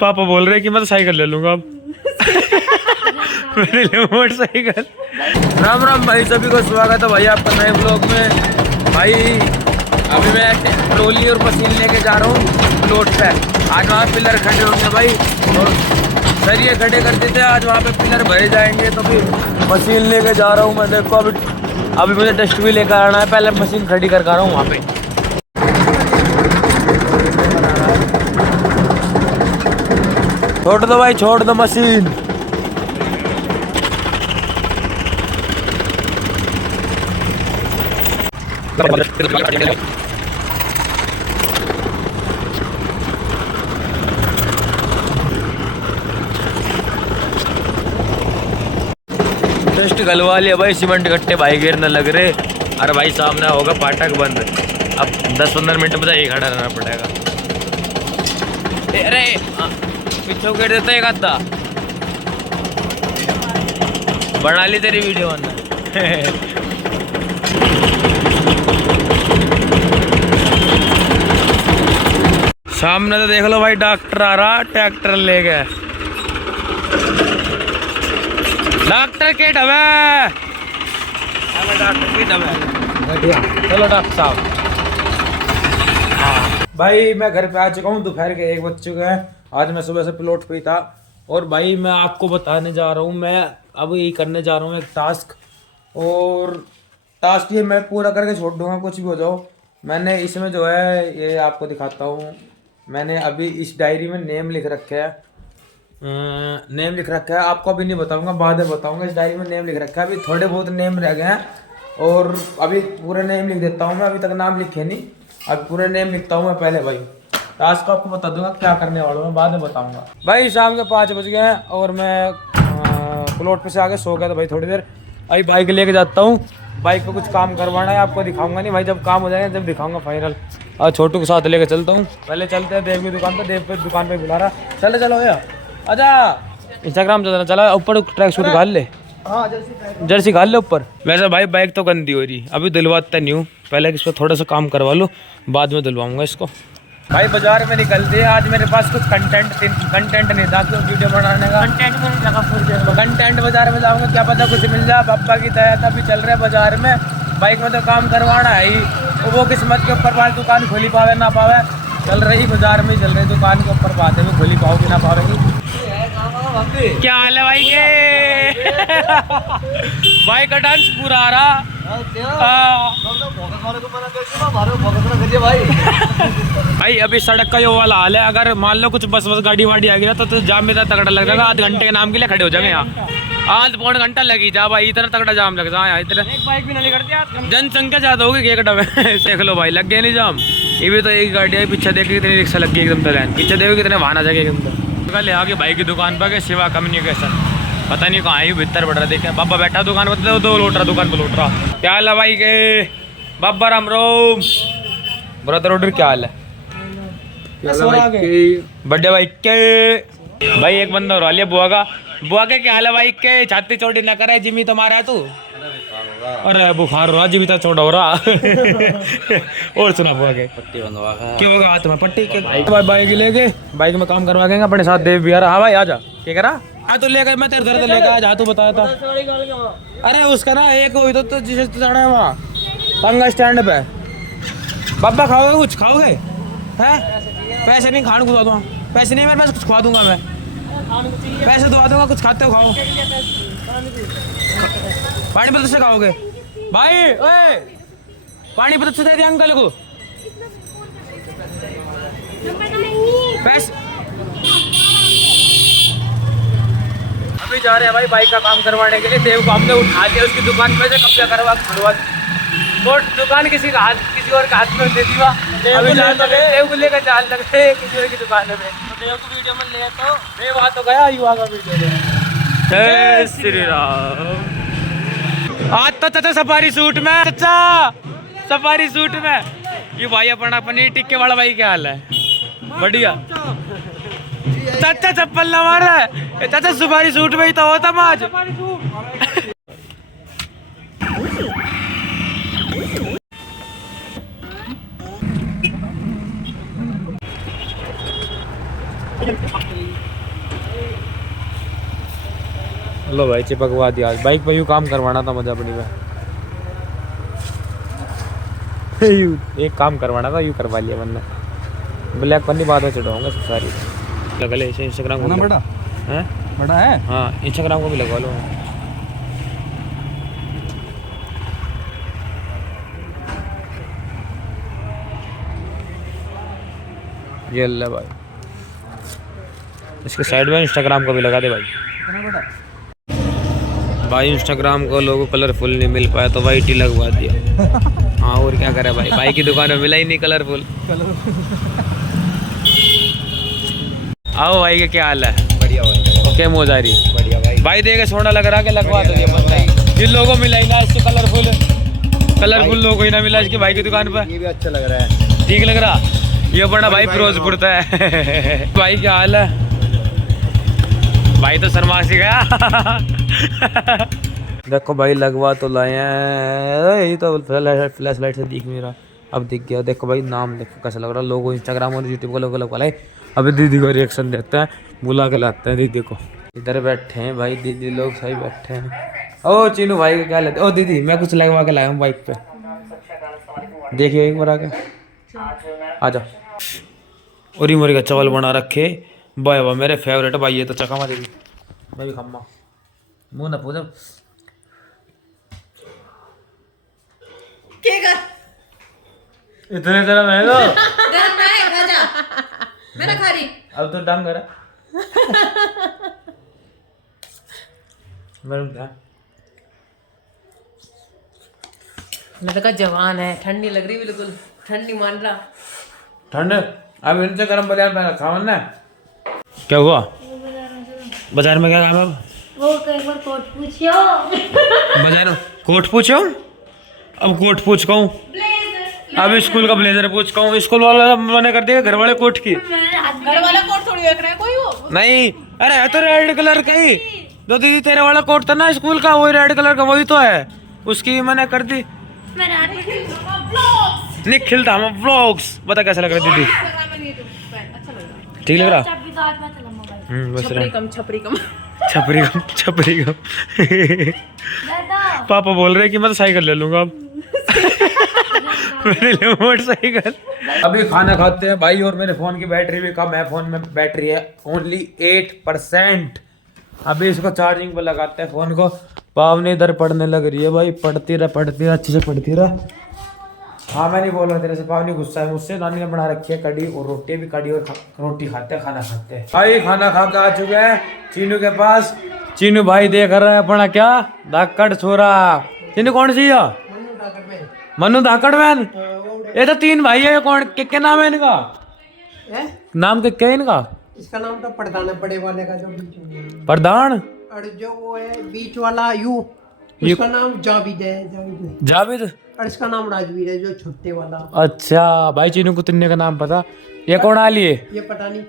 पापा बोल रहे कि मैं तो साइकिल ले लूंगा अब। मेरे लिए मोटरसाइकिल। राम राम भाई, सभी को स्वागत है भाई आपका नए ब्लॉग में। भाई अभी मैं ट्रॉली और मशीन लेके जा रहा हूँ प्लॉट पे। आज वहाँ पिलर खड़े होंगे भाई, और सरिये खड़े कर देते हैं। आज वहाँ पे पिलर भरे जाएंगे, तो फिर मशीन लेके जा रहा हूँ मैं। देखो अभी मुझे डस्टबिन लेकर आना है, पहले मशीन खड़ी कर रहा हूँ वहाँ पे। छोड़ दो भाई, छोड़ दो मशीन। जस्ट गलवा लिया भाई, सीमेंट कट्टे भाई गिरने लग रहे। अरे भाई सामने होगा फाटक बंद, अब 10-15 मिनट में एक खड़ा रहना पड़ेगा। अरे पीछे गिर देता है एक आधा। बना ली तेरी वीडियो अंदर। सामने तो देख लो भाई, डॉक्टर आ रहा, ट्रैक्टर ले गया। डॉक्टर के डबे, डॉक्टर के डबे। चलो डॉक्टर साहब। हाँ भाई, मैं घर पे आ चुका हूँ। दोपहर के 1 बज चुके हैं। आज मैं सुबह से प्लॉट पे ही था, और भाई मैं आपको बताने जा रहा हूँ, मैं अब ये करने जा रहा हूँ एक टास्क। और टास्क ये मैं पूरा करके छोड़ दूंगा, कुछ भी हो जाओ। मैंने इसमें जो है, ये आपको दिखाता हूँ। मैंने अभी इस डायरी में नेम लिख रखे है, नेम लिख रखा है। आपको अभी नहीं बताऊंगा, बाद में बताऊंगा। इस डायरी में नेम लिख रखा है। अभी थोड़े बहुत नेम रह गए हैं, और अभी पूरे नेम लिख देता हूँ मैं। अभी तक नाम लिखे नहीं, अब पूरे नेम लिखता हूँ मैं पहले भाई। टास्क को आपको बता दूंगा क्या करने वाला हूँ, मैं बाद में बताऊंगा। भाई शाम के 5 बज गए हैं, और मैं प्लॉट पे से आके सो गया था भाई थोड़ी देर। अभी बाइक लेके जाता हूँ, बाइक पे कुछ काम करवाना है। आपको दिखाऊंगा नहीं भाई, जब काम हो जाएगा जब दिखाऊंगा फाइनल। और छोटू के साथ लेके चलता हूँ। पहले चलते हैं देव की दुकान पे। देव पे दुकान पे बुला रहा, चलो चलो भैया आजा। इंस्टाग्राम चला, ऊपर ट्रैक सूट घाल ले, जर्सी घाल ले ऊपर। वैसे भाई बाइक तो गंदी हो रही, अभी दिलवाता नहीं हूँ। पहले इस पर थोड़ा सा काम करवा लो, बाद में दिलवाऊंगा इसको। भाई बाजार में निकलते हैं। आज मेरे पास कुछ कंटेंट नहीं था क्यों वीडियो बनाने का। कंटेंट बाजार में जाऊंगा, क्या पता कुछ मिल जाए। पापा की तैयारी अभी चल रहा है बाजार में। बाइक में तो काम करवाना है ही, तो वो किस्मत के ऊपर बात। दुकान खोली पावे ना पावे, चल रही बाजार में, चल रही दुकान के ऊपर बात है। वो खोली पाओगी ना पावेगी। क्या हाल है भाई के? भाई का डांस पूरा आ रहा। भाई अभी सड़क का ये वाला हाल है। अगर मान लो कुछ बस गाड़ी वाड़ी आ गई ना, तो जाम में तगड़ा लग जाएगा। आधे घंटे के नाम के लिए खड़े हो जाएंगे यहाँ। आध पौन घंटा लगी जा भाई, इतना तगड़ा जाम लग जाए। इतना एक बाइक भी नहीं करती, जनसंख्या ज्यादा होगी एक डबे। देख लो भाई, लग गया नहीं जाम। ये भी तो एक गाड़ी है, पीछे देखिए कितनी रिक्शा लग गई एकदम तो लाइन। पीछे देखो कितने वाहन आ जाएंगे एकदम। ले आगे भाई की दुकान पर शिवा कम्युनिकेशन, पता नहीं कहाँ आई भीतर बढ़ रहा। देखे बाबा बैठा दुकान पर, दो लोट रहा दुकान पर लोट रहा। क्या हाल है भाई के? बाबा राम रोम ब्रदर ऑर्डर, क्या हाल है? बर्थडे भाई के। भाई एक बंदा और लिया बुआ का। बुआ के क्या हाल है भाई के? छाती चौड़ी ना करे, जिमी तो मारा है तू। अरे बुखार हो रहा, जिमी तो चौड़ा हो रहा। और सुना बुआ के पट्टी बंधवा क्यों होगा हाथ में पट्टी के? भाई बाइक लेके बाइक में काम करवा के अपने साथ देव भी आ रहा। हाँ भाई आजा, क्या करा? हाँ तो लेकर मैं तेरे घर लेकर आज तू बताया था। अरे उसका ना एक हो तो जिसे चढ़ा है वहाँ पंगा स्टैंड पे। बाबा खाओगे कुछ? खाओगे हैं? पैसे नहीं, खाने को दूँ। पैसे नहीं मेरे पास, कुछ खवा दूंगा मैं। पैसे दवा दूंगा, कुछ खाते हो खाओ। पानी पत्थर से खाओगे भाई? ओए पानी पत्थर से दे दिया अंकल को पैसे। अभी जा रहे हैं भाई बाइक का काम करवाने के लिए। देव को हमने उठा दिया उसकी दुकान पे से, कब्जा करवा वो दुकान किसी का हाथ, किसी और का हाथ में दे दिया। अभी देव को लेकर चाल लगे किसी और की दुकान में। देव को वीडियो में ले तो देव आ तो गया, युवा का वीडियो। जय श्री राम। आज तो चाचा सफारी सूट में, चाचा सफारी सूट में। ये भाई अपना पनीर टिक्के वाला भाई क्या हाल है? बढ़िया। चाचा चप्पल ना मार रहा है, चाचा सफारी सूट में ही तो होता आज। लो भाई चिपकवा दिया आज बाइक पे यूँ काम करवाना था मुझे अपनी में एक काम करवाना था यूँ करवा लिया मैंने ब्लैक पन्नी बाद में चढ़ाऊंगा सब सारी लगा ले इसे इंस्टाग्राम को बड़ा है बड़ा है। हाँ इंस्टाग्राम को भी लगवा लो ये ले भाई इसके साइड में इंस्टाग्राम को भी लगा दे भाई भाई इंस्टाग्राम को लोगों कलरफुल नहीं मिल पाया तो वाइट ही लगवा दिया हाँ और क्या करे भाई भाई की दुकान में मिला ही नहीं कलरफुल आओ भाई के क्या हाल है बढ़िया भाई क्या मौज आ रही बढ़िया भाई भाई देखे सोना लग रहा के लगवा दो ये बंदा जिन लोगों मिला ही ना इसके कलरफुल लोगों ही ना मिला इसके भाई की दुकान पर ये भी अच्छा लग रहा है ठीक लग रहा ये बड़ा भाई फिरोजपुर है भाई क्या हाल है भाई तो शर्मा सी गया देखो भाई लगवा तो लाए हैं ये तो फ्लैश लाइट से दिख नहीं रहा अब दिख गया देखो भाई नाम देखो कैसा लग रहा लोगो इंस्टाग्राम और यूट्यूब का लोगो लगवा लाए अभी दीदी को रिएक्शन देते हैं बुला के लाते हैं दीदी को इधर बैठे हैं भाई दीदी लोग सही बैठे हैं ओ चीनू भाई का क्या लेते ओ दीदी मैं कुछ लगवा के लाया हूँ बाइक पे देखिए एक बार आके आ जाओ उरी मोरी का चावल बना रखे बाय वाह मेरे फेवरेट भाई ये तो चखा मारी मैं भी खम्मा मुंह ना पूजा इतने तरह महंगा मेरा खा रही अब तो डंग करा लड़का जवान है ठंडी लग रही बिल्कुल ठंडी मान रहा ठंड अब इनसे गर्म बाजार में रखा ना क्या हुआ बाजार में क्या काम है वो एक बार कोट पूछियो बाजार में कोट पूछो अब कोट पूछ कहूँ अब स्कूल का ब्लेजर पूछ कहूँ स्कूल वाला मना कर देगा घर वाले कोट की घर वाला कोट थोड़ी रख रहा है कोई वो नहीं अरे है तो रेड कलर का ही तो दीदी तेरे वाला कोट था ना स्कूल का वही रेड कलर का वही तो है उसकी मैंने कर दी निखिल था हम व्लॉग्स बता कैसा लग रहा है दीदी ठीक लग रहा बस छपरी कम छपरी कम पापा बोल रहे कि मैं तो साइकिल ले लूंगा अब मेरे लिए मोटरसाइकिल अभी खाना खाते हैं भाई और मेरे फोन की बैटरी भी कम है फोन में बैटरी है ओनली 8% अभी इसको चार्जिंग पे लगाते हैं फोन को पावनी इधर पढ़ने लग रही है भाई पढ़ती रहा अच्छे से पढ़ती रहा हाँ मैं नहीं बोल रहा तेरे से पावनी गुस्सा है मुझसे नानी ने बना रखी है कड़ी और रोटी भी कड़ी और रोटी खाते हैं खाना खाते हैं भाई खाना खा के आ चुके हैं चीनू के पास चीनू भाई देख रहा है अपना क्या धाकड़ छोरा चीनू कौन सी है मनु धाकड़ मैन ये तो 3 भाई है कौन क्या नाम है इनका नाम क्या है इनका इसका नाम तो प्रधान है बड़े वाले का जो बीच में प्रधान और जो वो है बीच वाला यू उसका नाम जाविद है जावेद और इसका नाम राजवीर है जो छोटे वाला अच्छा भाई चीनू को तिन्ने का नाम पता ये कौन आ लिए ये पता नहीं